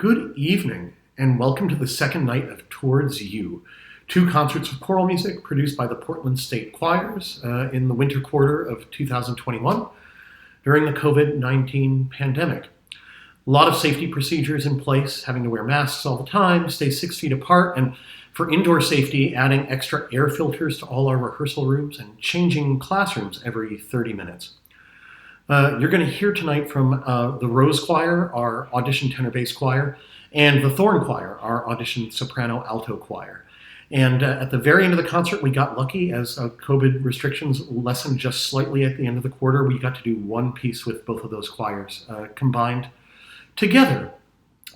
Good evening, and welcome to the second night of Towards You, two concerts of choral music produced by the Portland State Choirs in the winter quarter of 2021 during the COVID-19 pandemic. A lot of safety procedures in place, having to wear masks all the time, stay 6 feet apart, and for indoor safety, adding extra air filters to all our rehearsal rooms and changing classrooms every 30 minutes. You're going to hear tonight from the Rose Choir, our audition tenor bass choir, and the Thorn Choir, our audition soprano alto choir. And at the very end of the concert, we got lucky as COVID restrictions lessened just slightly at the end of the quarter. We got to do one piece with both of those choirs combined together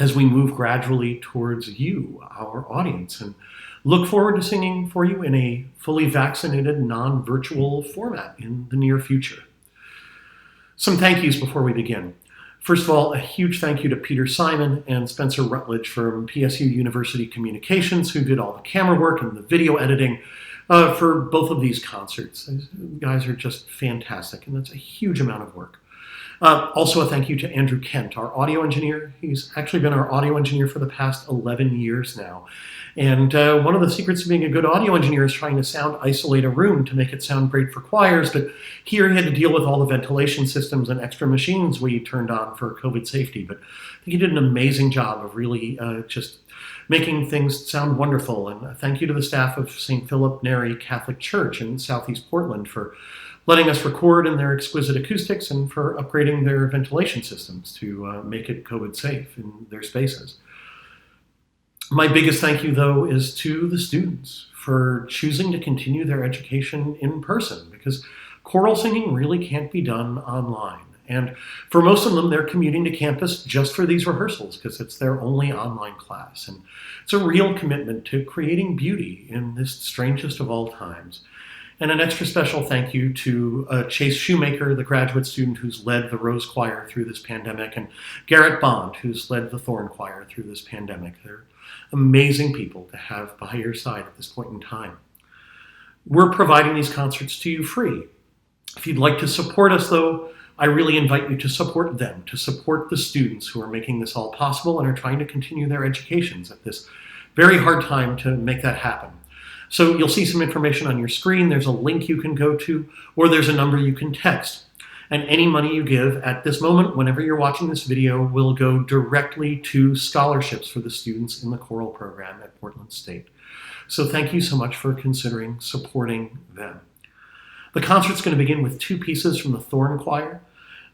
as we move gradually towards you, our audience, and look forward to singing for you in a fully vaccinated, non-virtual format in the near future. Some thank yous before we begin. First of all, a huge thank you to Peter Simon and Spencer Rutledge from PSU University Communications, who did all the camera work and the video editing for both of these concerts. These guys are just fantastic, and that's a huge amount of work. Also a thank you to Andrew Kent, our audio engineer. He's actually been our audio engineer for the past 11 years now. And one of the secrets of being a good audio engineer is trying to sound isolate a room to make it sound great for choirs. But here he had to deal with all the ventilation systems and extra machines we turned on for COVID safety. But I think he did an amazing job of really just making things sound wonderful. And thank you to the staff of St. Philip Neri Catholic Church in Southeast Portland for letting us record in their exquisite acoustics and for upgrading their ventilation systems to make it COVID safe in their spaces. My biggest thank you, though, is to the students for choosing to continue their education in person, because choral singing really can't be done online. And for most of them, they're commuting to campus just for these rehearsals because it's their only online class. And it's a real commitment to creating beauty in this strangest of all times. And an extra special thank you to Chase Shoemaker, the graduate student who's led the Rose Choir through this pandemic, and Garrett Bond, who's led the Thorn Choir through this pandemic. They're amazing people to have by your side at this point in time. We're providing these concerts to you free. If you'd like to support us, though, I really invite you to support them, to support the students who are making this all possible and are trying to continue their educations at this very hard time to make that happen. So you'll see some information on your screen. There's a link you can go to, or there's a number you can text. And any money you give at this moment, whenever you're watching this video, will go directly to scholarships for the students in the choral program at Portland State. So thank you so much for considering supporting them. The concert's going to begin with two pieces from the Thorn Choir.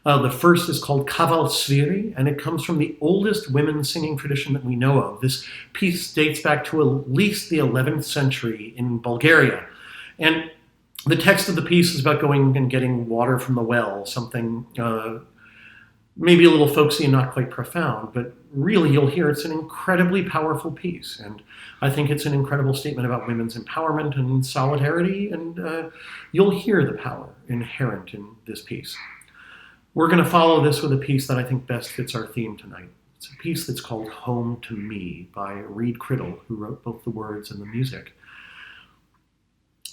The first is called Kaval Sviri, and it comes from the oldest women's singing tradition that we know of. This piece dates back to at least the 11th century in Bulgaria. And the text of the piece is about going and getting water from the well, something maybe a little folksy and not quite profound, but really you'll hear it's an incredibly powerful piece. And I think it's an incredible statement about women's empowerment and solidarity, and you'll hear the power inherent in this piece. We're going to follow this with a piece that I think best fits our theme tonight. It's a piece that's called Home to Me by Reed Criddle, who wrote both the words and the music.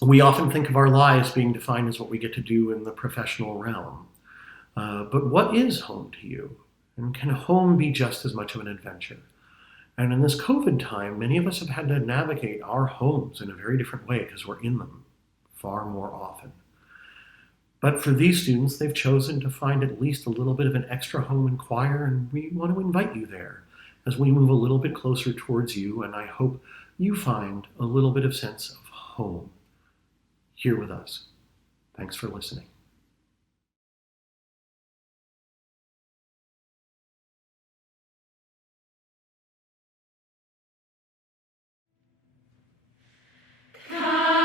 We often think of our lives being defined as what we get to do in the professional realm. But what is home to you? And can home be just as much of an adventure? And in this COVID time, many of us have had to navigate our homes in a very different way because we're in them far more often. But for these students, they've chosen to find at least a little bit of an extra home in choir, and we want to invite you there as we move a little bit closer towards you, and I hope you find a little bit of sense of home here with us. Thanks for listening. Glory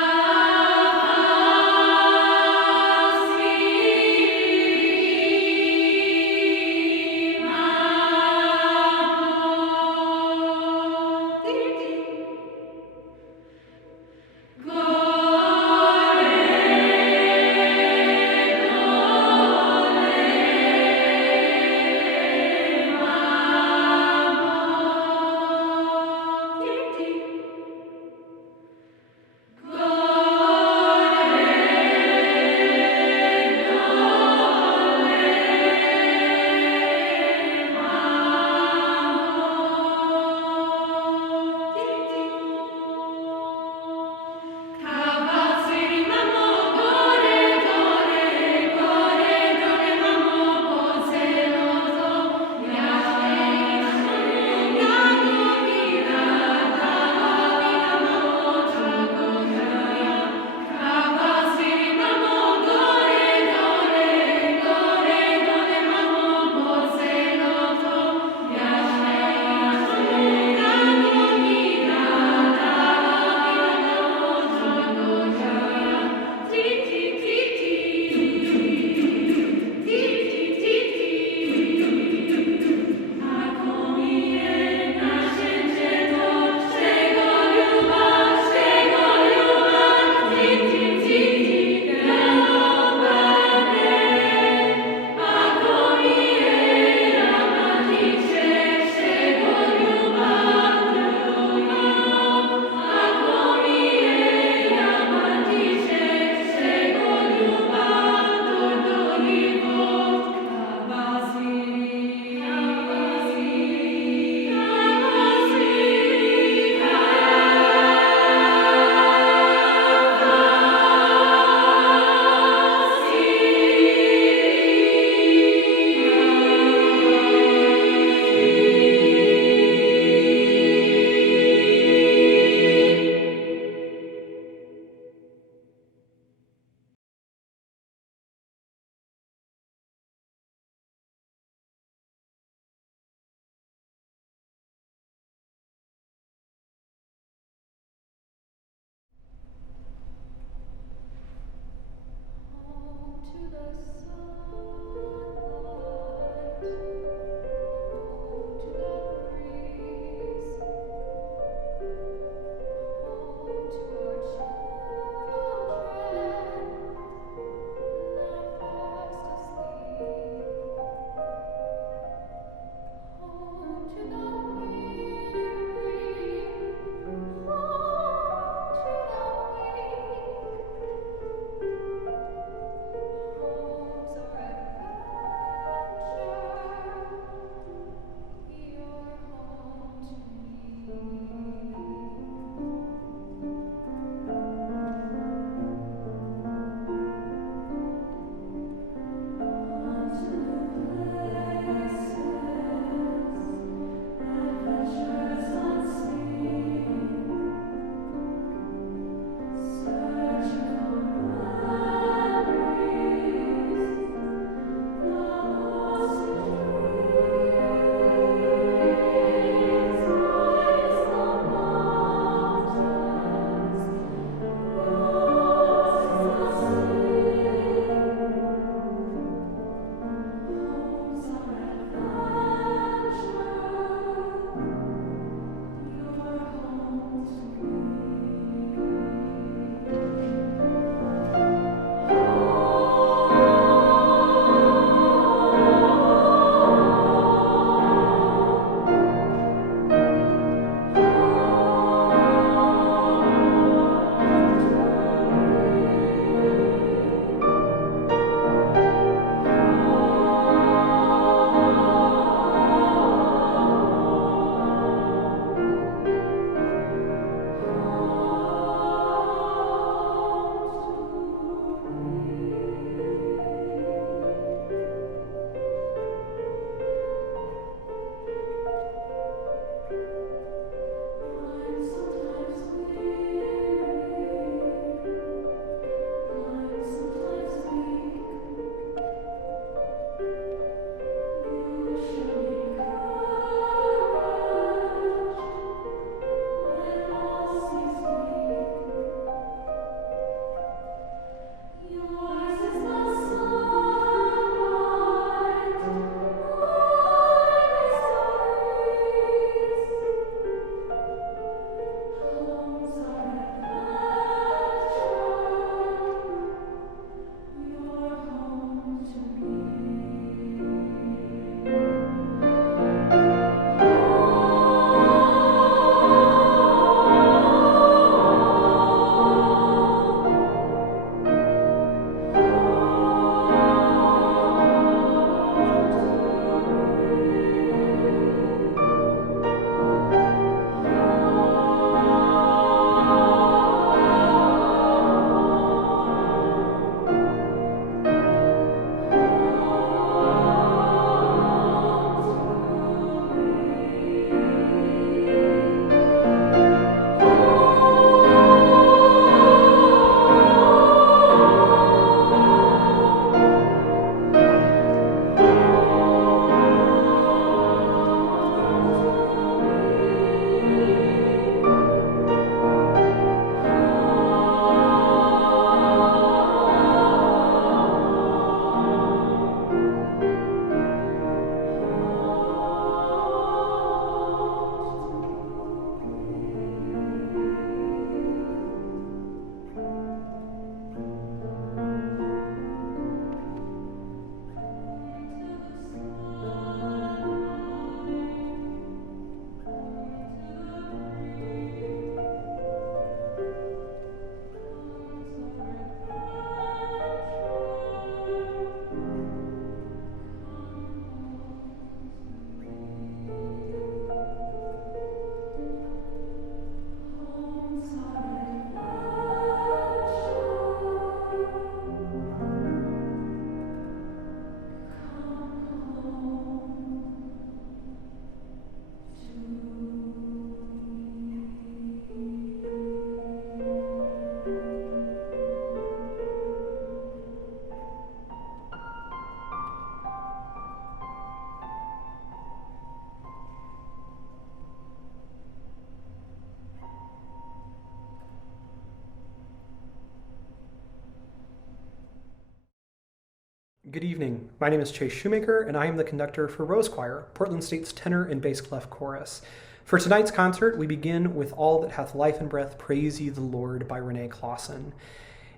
Good evening. My name is Chase Shoemaker, and I am the conductor for Rose Choir, Portland State's tenor and bass clef chorus. For tonight's concert, we begin with All That Hath Life and Breath, Praise Ye the Lord by Renee Clausen.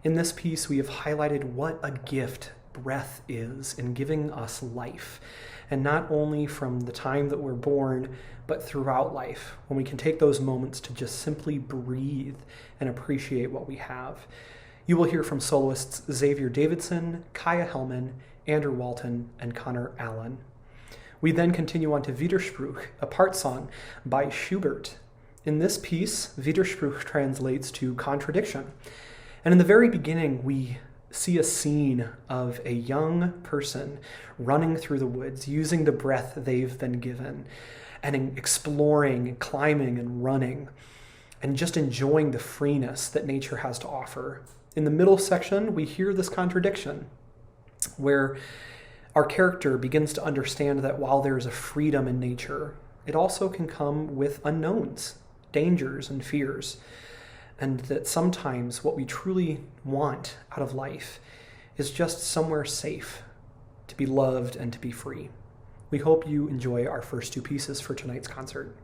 In this piece, we have highlighted what a gift breath is in giving us life, and not only from the time that we're born, but throughout life, when we can take those moments to just simply breathe and appreciate what we have. You will hear from soloists Xavier Davidson, Kaya Hellman, Andrew Walton, and Connor Allen. We then continue on to Widerspruch, a part song by Schubert. In this piece, Widerspruch translates to contradiction. And in the very beginning, we see a scene of a young person running through the woods, using the breath they've been given, and exploring, and climbing, and running, and just enjoying the freeness that nature has to offer. In the middle section, we hear this contradiction, where our character begins to understand that while there's a freedom in nature, it also can come with unknowns, dangers, and fears, and that sometimes what we truly want out of life is just somewhere safe, to be loved and to be free. We hope you enjoy our first two pieces for tonight's concert.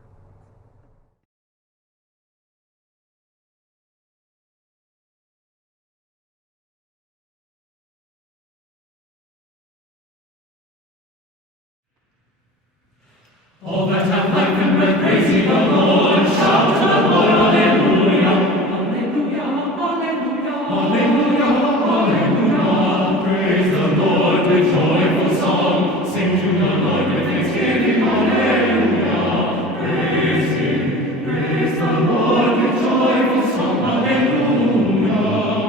All that have life and breath, praise ye the Lord. Shout to the Lord, Alleluia. Alleluia, Alleluia, Alleluia, Alleluia. Praise the Lord with joyful song. Sing to the Lord with thanksgiving, Alleluia. Praise Him, praise the Lord with joyful song, Alleluia, Alleluia.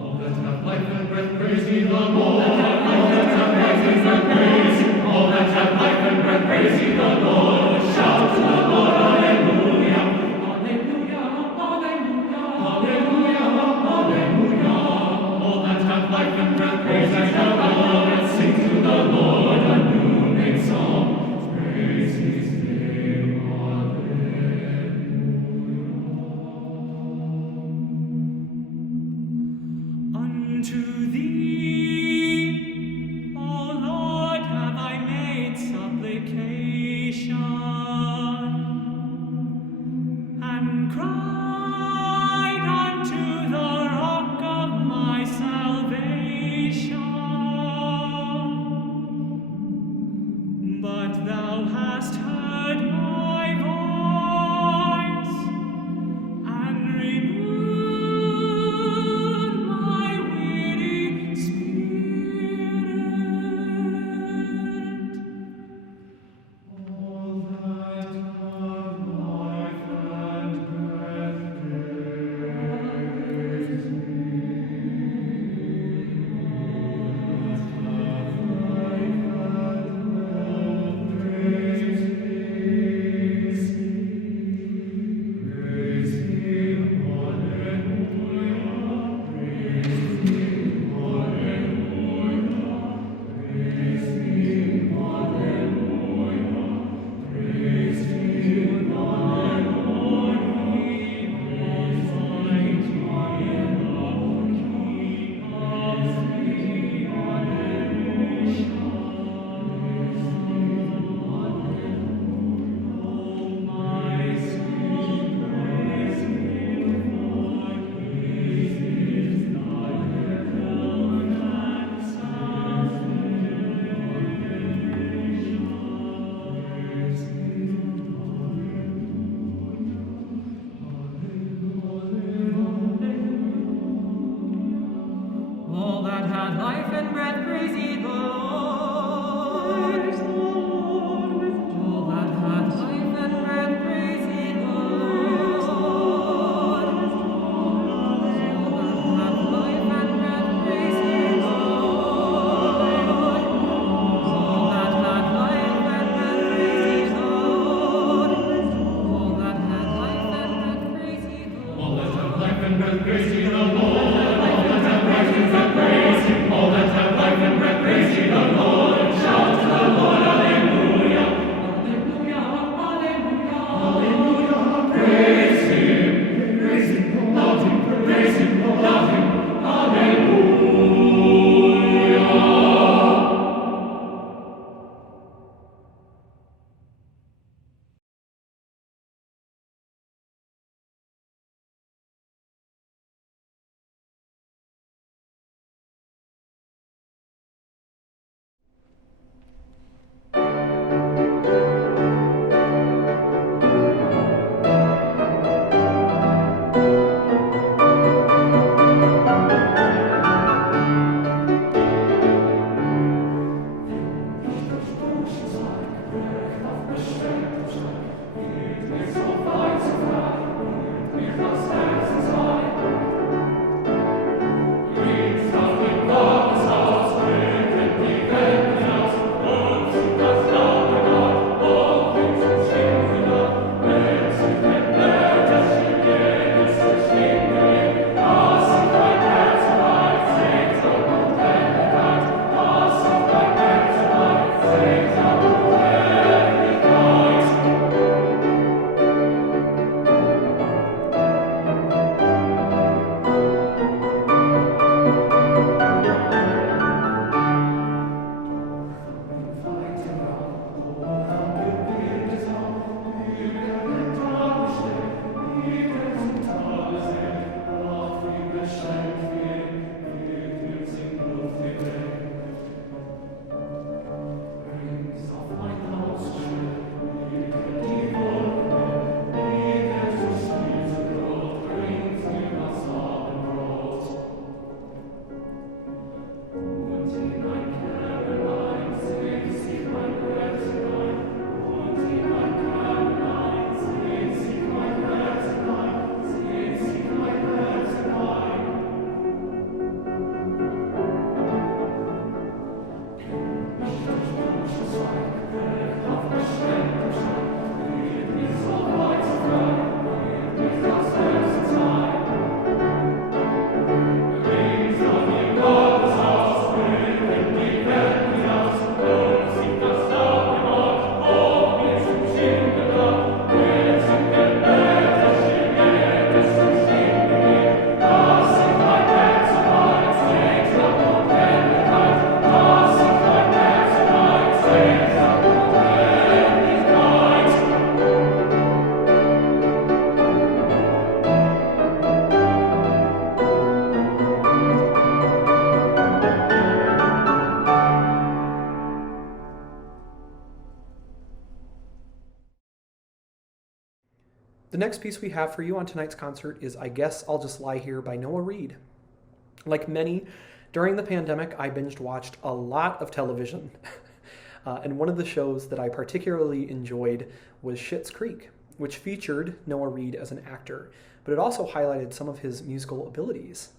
All that have life and breath, praise ye the Lord. All that have life and breath, praise Him. All that have life and breath, praise ye the Lord. Shout to the Lord, Alleluia. Alleluia, Alleluia, Alleluia, Alleluia. All that have life and breath, praise ye the Lord. Sing to the Lord a new-made song. Praise His name, Alleluia. Unto Thee, O Lord, have I made supplication, and cried unto the rock of my salvation. But Thou hast heard my voice, and renewed my weary spirit. All that have life and breath, praise All that had life and breath, praise ye the Lord. All that had life and breath, praise ye the Lord. All that had life and breath, praise ye the Lord. All that had life and breath, praise ye the Lord. All that had life and breath, praise ye the Lord. All that had life and breath, praise ye the Lord. All that have life and breath, praise ye the Lord. The next piece we have for you on tonight's concert is I Guess I'll Just Lie Here by Noah Reid. Like many, during the pandemic, I binge watched a lot of television. And one of the shows that I particularly enjoyed was Schitt's Creek, which featured Noah Reid as an actor, but it also highlighted some of his musical abilities.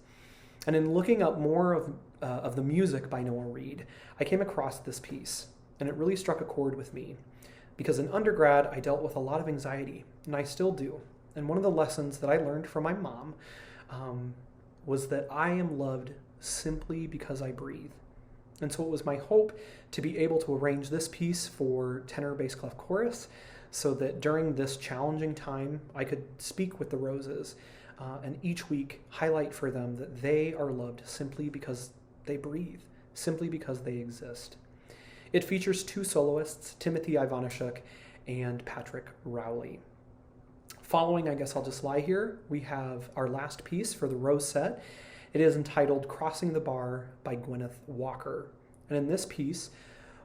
And in looking up more of the music by Noah Reid, I came across this piece, and it really struck a chord with me. Because in undergrad, I dealt with a lot of anxiety, and I still do. And one of the lessons that I learned from my mom was that I am loved simply because I breathe. And so it was my hope to be able to arrange this piece for tenor, bass, clef, chorus, so that during this challenging time, I could speak with the Roses and each week highlight for them that they are loved simply because they breathe, simply because they exist. It features two soloists, Timothy Ivanishuk and Patrick Rowley. Following I Guess I'll Just Lie Here, we have our last piece for the Rose set. It is entitled Crossing the Bar by Gwyneth Walker. And in this piece,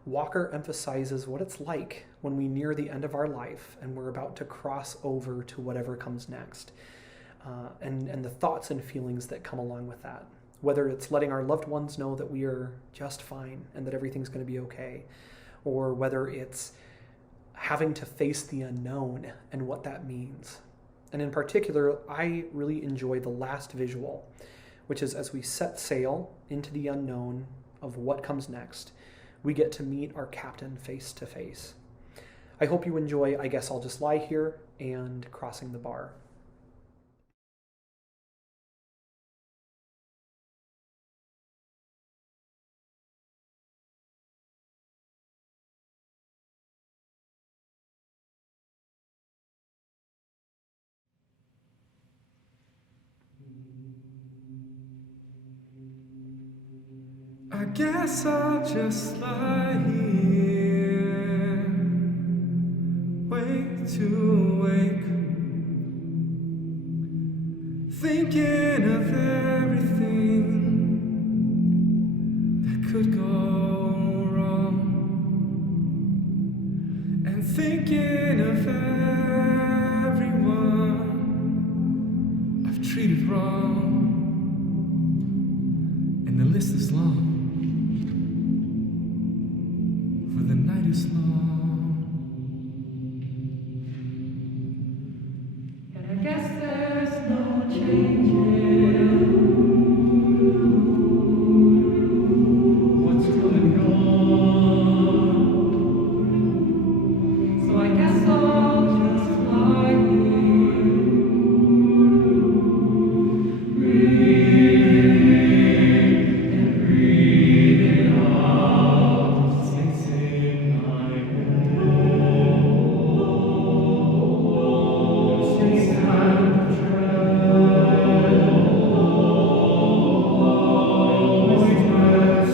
Walker emphasizes what it's like when we near the end of our life and we're about to cross over to whatever comes next, and the thoughts and feelings that come along with that. Whether it's letting our loved ones know that we are just fine and that everything's going to be okay, or whether it's having to face the unknown and what that means. And in particular, I really enjoy the last visual, which is as we set sail into the unknown of what comes next, we get to meet our captain face to face. I hope you enjoy I Guess I'll Just Lie Here and Crossing the Bar. I guess I'll just lie here, wait to wake, thinking of everything that could go wrong, and thinking of everyone I've treated wrong, and the list is long. For the night is long, and I guess there's no changing what's come and gone. So I guess I'll just lie here, breathe and breathe it out. Sing my home, sing and tread, always rest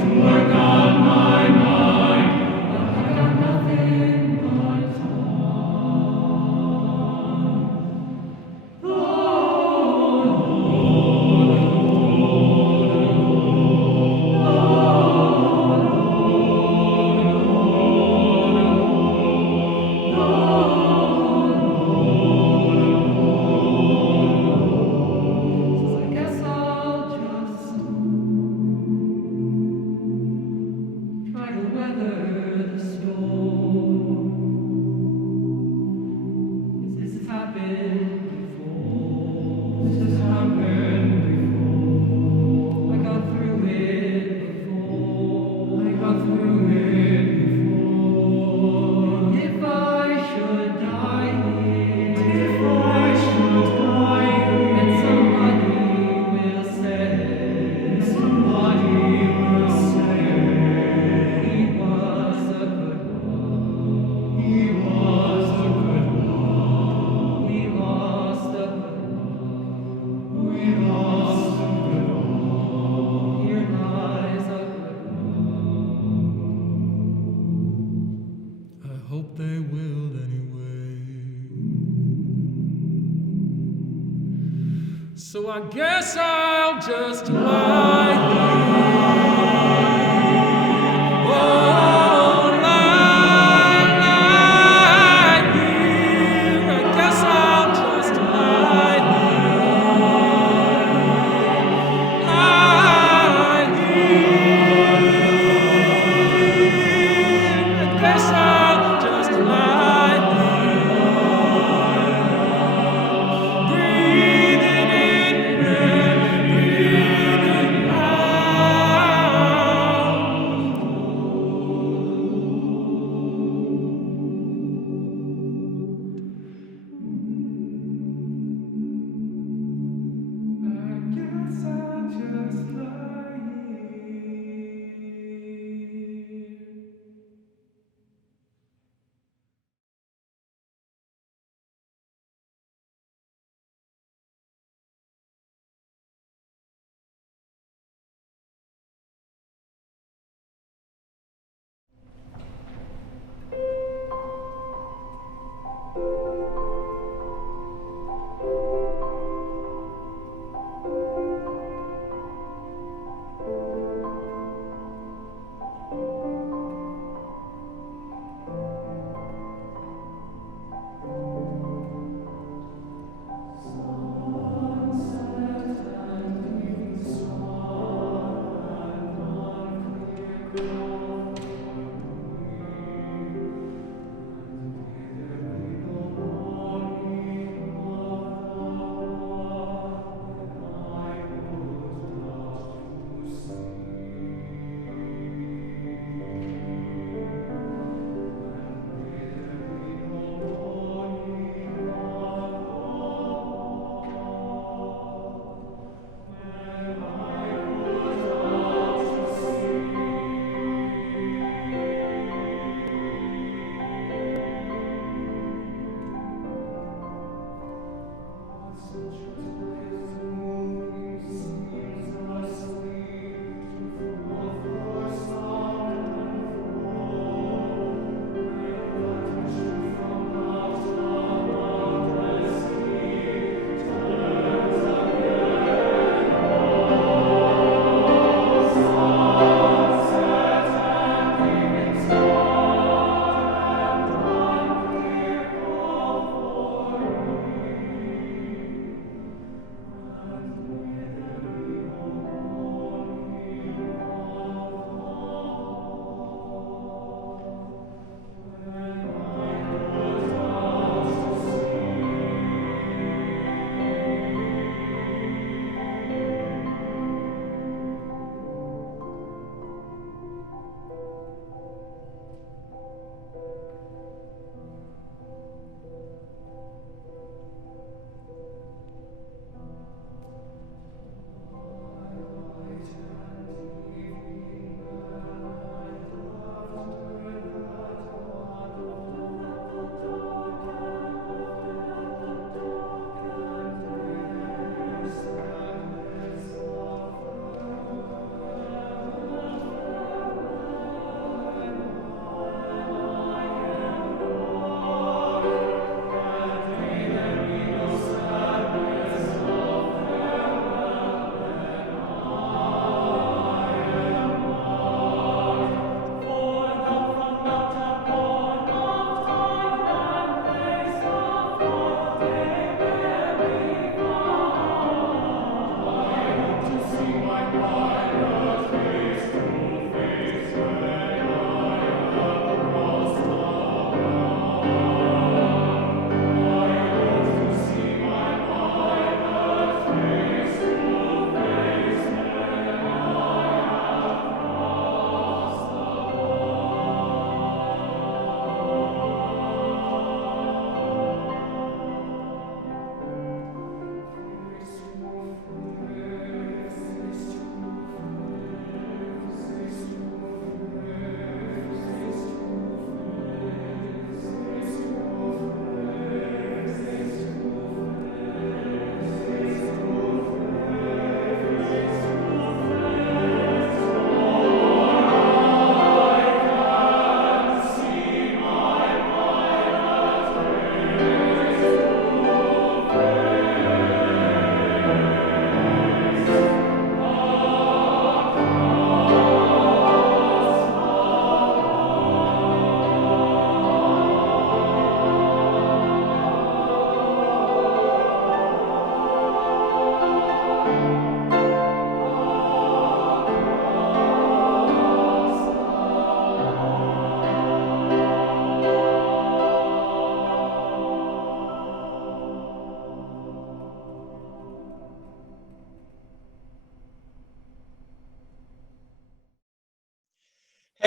to work on my mind, but I got nothing but I guess I'll just try to weather the storm. This has happened before. This has happened before. I got through it before. I got through it before. If I should die here, if I should die here, then somebody will say, he was a good one. He was a good one. We lost a good one. We lost a good one. Here lies a good one. I hope they will anyway. So I guess I'll just lie here.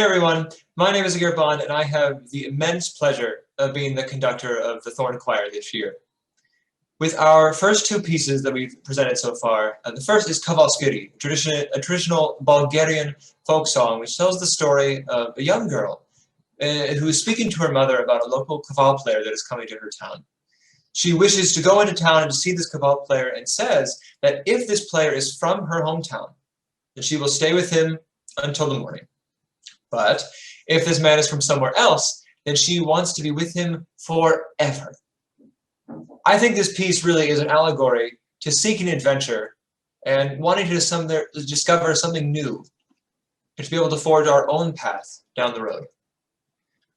Hey everyone, my name is Agir Bond, and I have the immense pleasure of being the conductor of the Thorn Choir this year. With our first two pieces that we've presented so far, the first is Kavalskiri, a traditional Bulgarian folk song which tells the story of a young girl who is speaking to her mother about a local kaval player that is coming to her town. She wishes to go into town and to see this kaval player and says that if this player is from her hometown, then she will stay with him until the morning. But if this man is from somewhere else, and she wants to be with him forever. I think this piece really is an allegory to seeking adventure and wanting to discover something new and to be able to forge our own path down the road.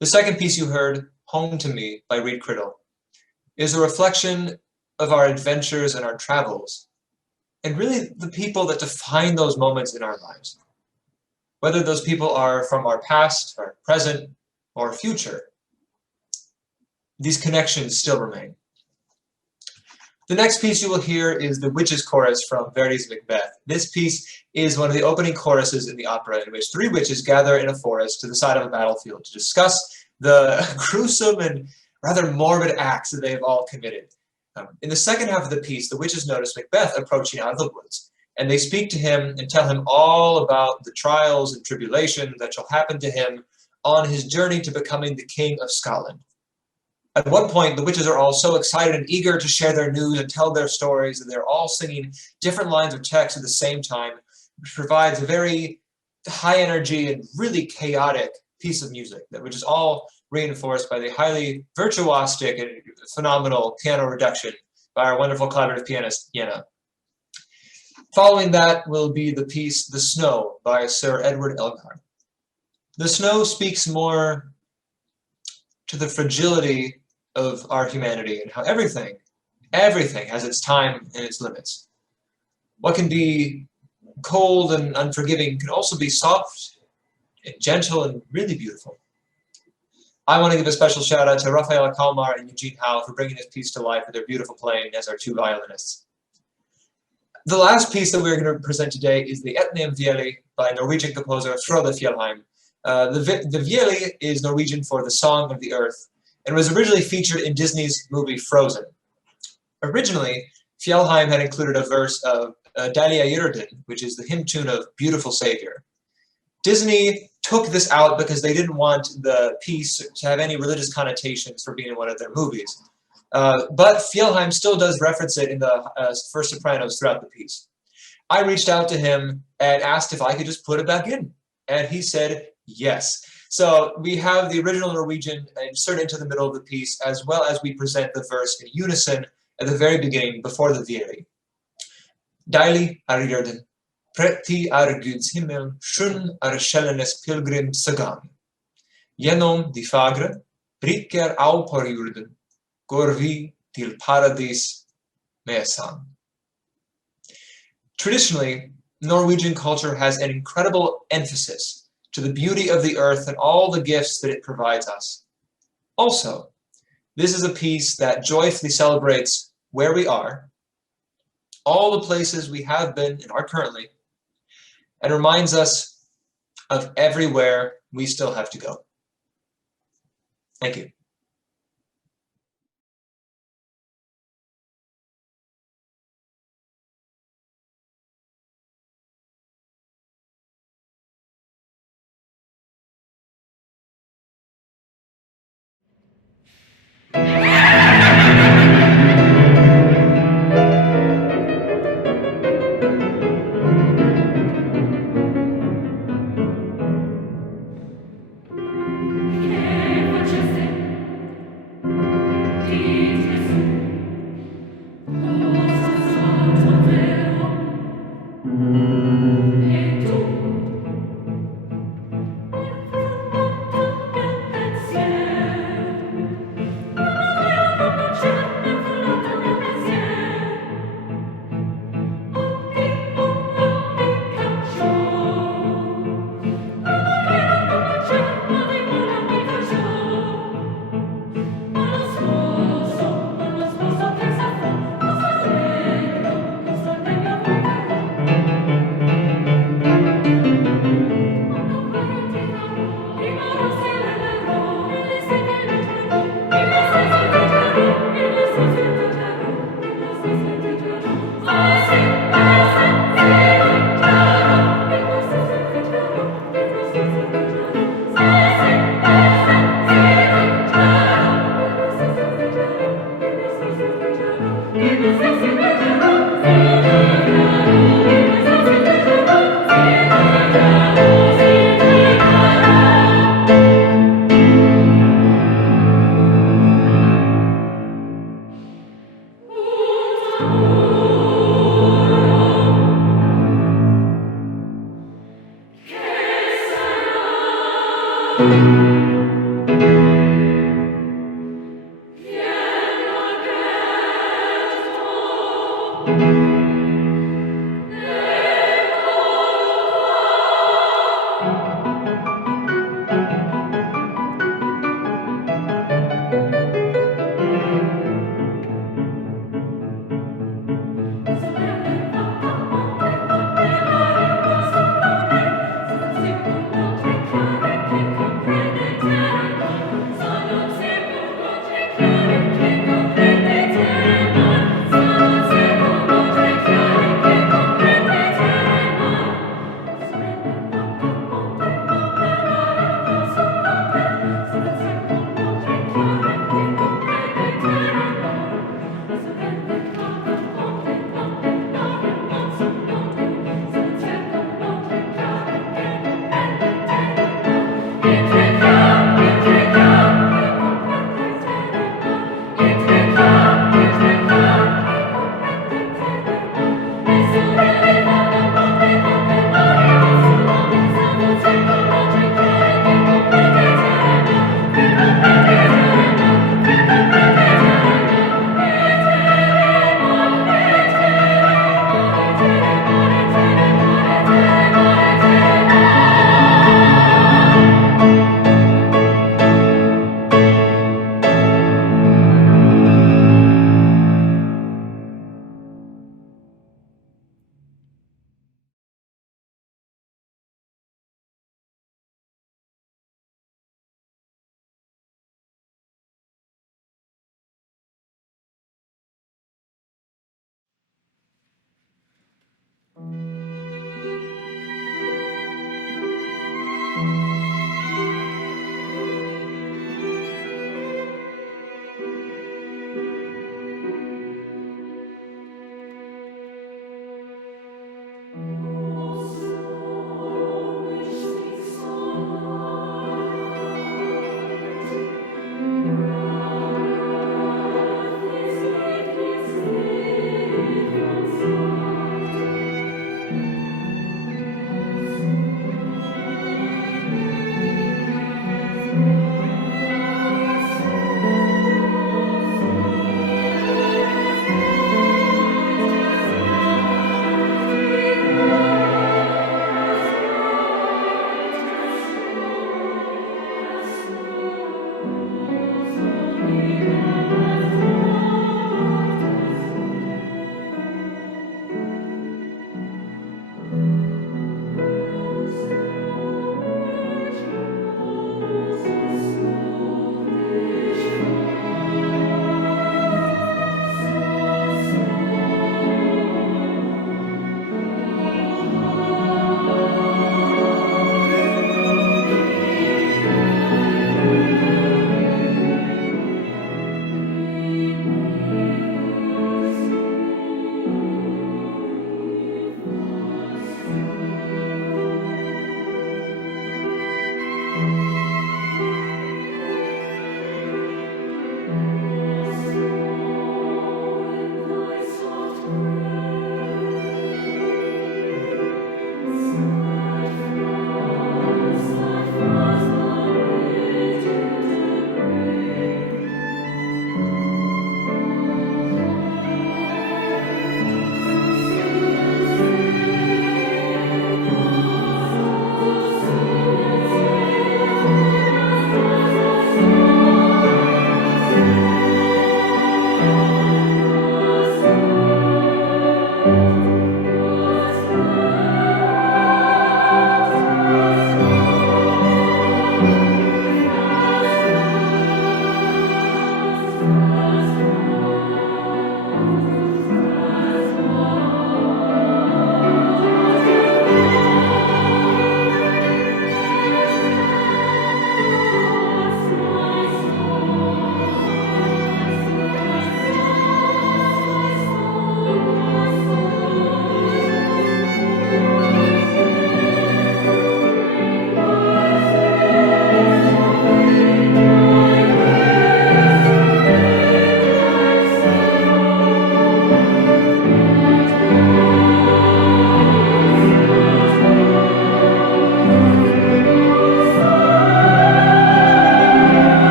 The second piece you heard, Home to Me by Reed Criddle, is a reflection of our adventures and our travels, and really the people that define those moments in our lives. Whether those people are from our past, our present, or future, these connections still remain. The next piece you will hear is the Witches' Chorus from Verdi's Macbeth. This piece is one of the opening choruses in the opera, in which three witches gather in a forest to the side of a battlefield to discuss the gruesome and rather morbid acts that they've all committed. In the second half of the piece, the witches notice Macbeth approaching out of the woods, and they speak to him and tell him all about the trials and tribulation that shall happen to him on his journey to becoming the King of Scotland. At one point, the witches are all so excited and eager to share their news and tell their stories that they're all singing different lines of text at the same time, which provides a very high energy and really chaotic piece of music, which is all reinforced by the highly virtuosic and phenomenal piano reduction by our wonderful collaborative pianist, Jenna. Following that will be the piece The Snow by Sir Edward Elgar. The Snow speaks more to the fragility of our humanity and how everything has its time and its limits. What can be cold and unforgiving can also be soft and gentle and really beautiful. I want to give a special shout out to Rafaela Kalmar and Eugene Howe for bringing this piece to life with their beautiful playing as our two violinists. The last piece that we're going to present today is the Etnem Vieli by Norwegian composer Frode Fjellheim. The Vieli is Norwegian for the Song of the Earth and was originally featured in Disney's movie Frozen. Originally, Fjellheim had included a verse of Dahlia Yrden, which is the hymn tune of Beautiful Savior. Disney took this out because they didn't want the piece to have any religious connotations for being in one of their movies. But Fjellheim still does reference it in the first sopranos throughout the piece. I reached out to him and asked if I could just put it back in, and he said yes. So we have the original Norwegian inserted into the middle of the piece, as well as we present the verse in unison at the very beginning before the Vieri. Deilig er jorden, präktig er Guds himmel, skjønn er sjelenes pilgrimsgang. Gjennom de fagre brikker av på jorden, går vi til paradis med sang. Traditionally, Norwegian culture has an incredible emphasis to the beauty of the earth and all the gifts that it provides us. Also, this is a piece that joyfully celebrates where we are, all the places we have been and are currently, and reminds us of everywhere we still have to go. Thank you.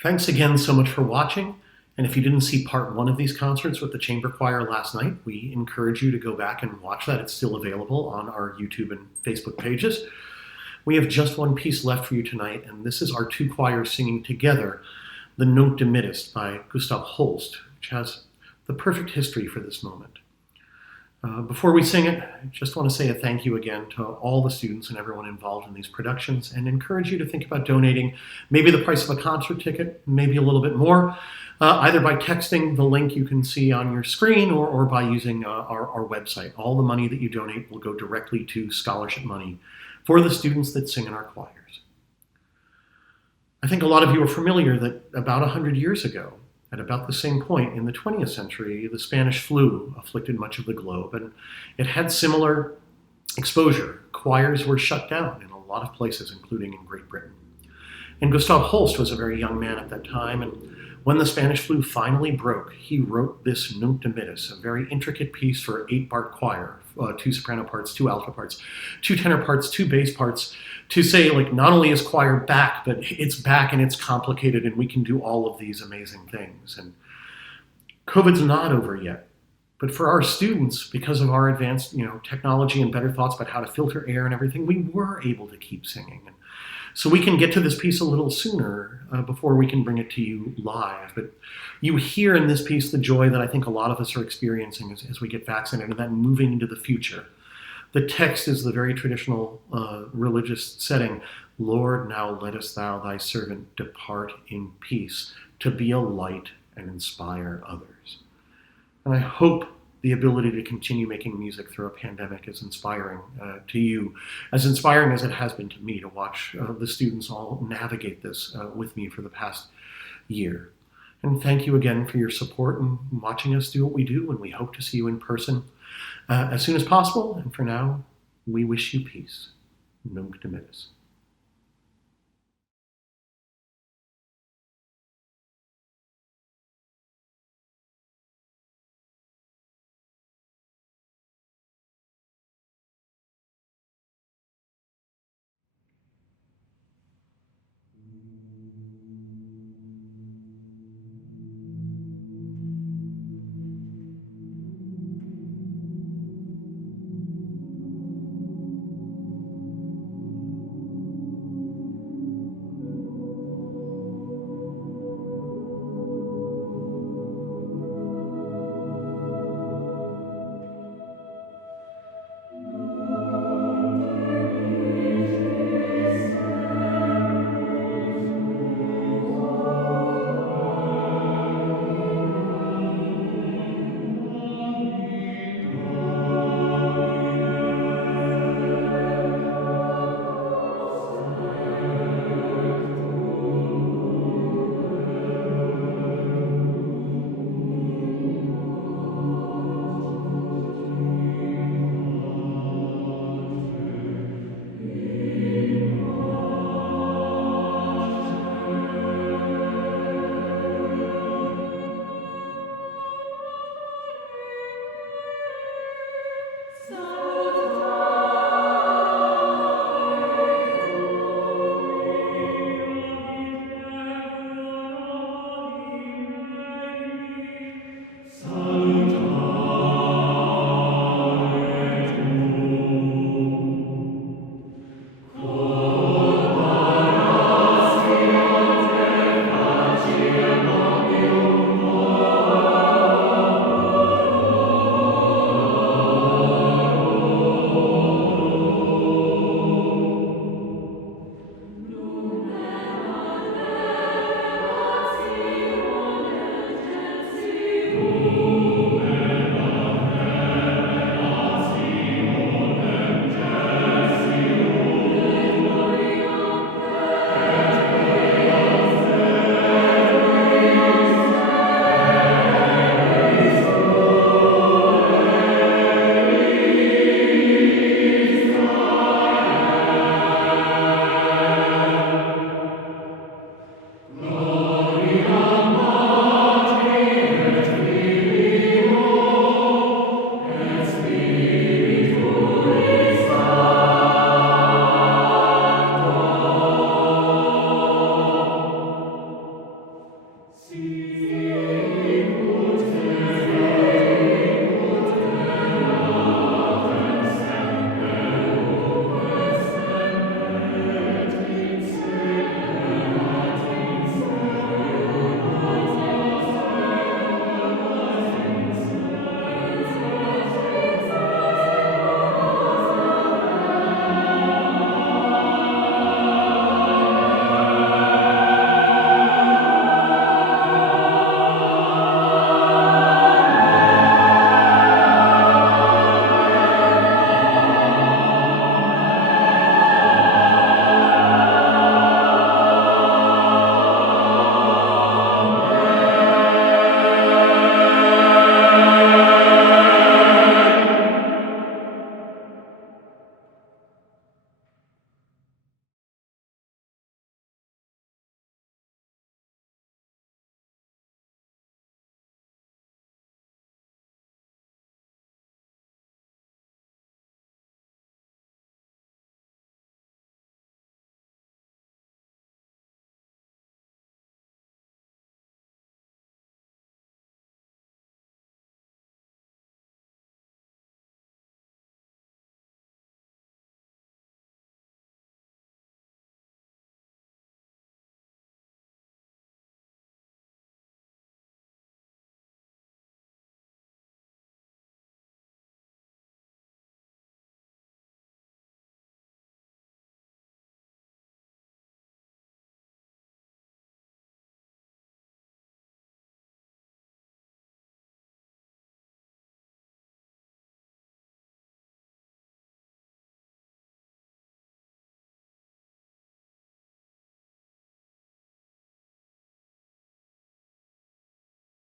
Thanks again so much for watching. And if you didn't see part one of these concerts with the chamber choir last night, we encourage you to go back and watch that. It's still available on our YouTube and Facebook pages. We have just one piece left for you tonight, and this is our two choirs singing together the Nunc Dimittis by Gustav Holst, which has the perfect history for this moment. Before we sing it, I just want to say a thank you again to all the students and everyone involved in these productions, and encourage you to think about donating maybe the price of a concert ticket, maybe a little bit more, either by texting the link you can see on your screen or by using our website. All the money that you donate will go directly to scholarship money for the students that sing in our choirs. I think a lot of you are familiar that about 100 years ago, at about the same point in the 20th century, the Spanish flu afflicted much of the globe, and it had similar exposure. Choirs were shut down in a lot of places, including in Great Britain. And Gustav Holst was a very young man at that time, and when the Spanish flu finally broke, he wrote this Nunc Dimittis, a very intricate piece for 8-part choir, 2 soprano parts, 2 alto parts, 2 tenor parts, 2 bass parts, to say, like, not only is choir back, but it's back and it's complicated and we can do all of these amazing things. And COVID's not over yet, but for our students, because of our advanced, technology and better thoughts about how to filter air and everything, we were able to keep singing. And so we can get to this piece a little sooner before we can bring it to you live. But you hear in this piece the joy that I think a lot of us are experiencing as we get vaccinated, and that moving into the future. The text is the very traditional religious setting. Lord, now lettest thou thy servant depart in peace, to be a light and inspire others. And I hope the ability to continue making music through a pandemic is inspiring to you, as inspiring as it has been to me to watch the students all navigate this with me for the past year. And thank you again for your support and watching us do what we do, and we hope to see you in person as soon as possible. And for now, we wish you peace. Nunc Dimittis.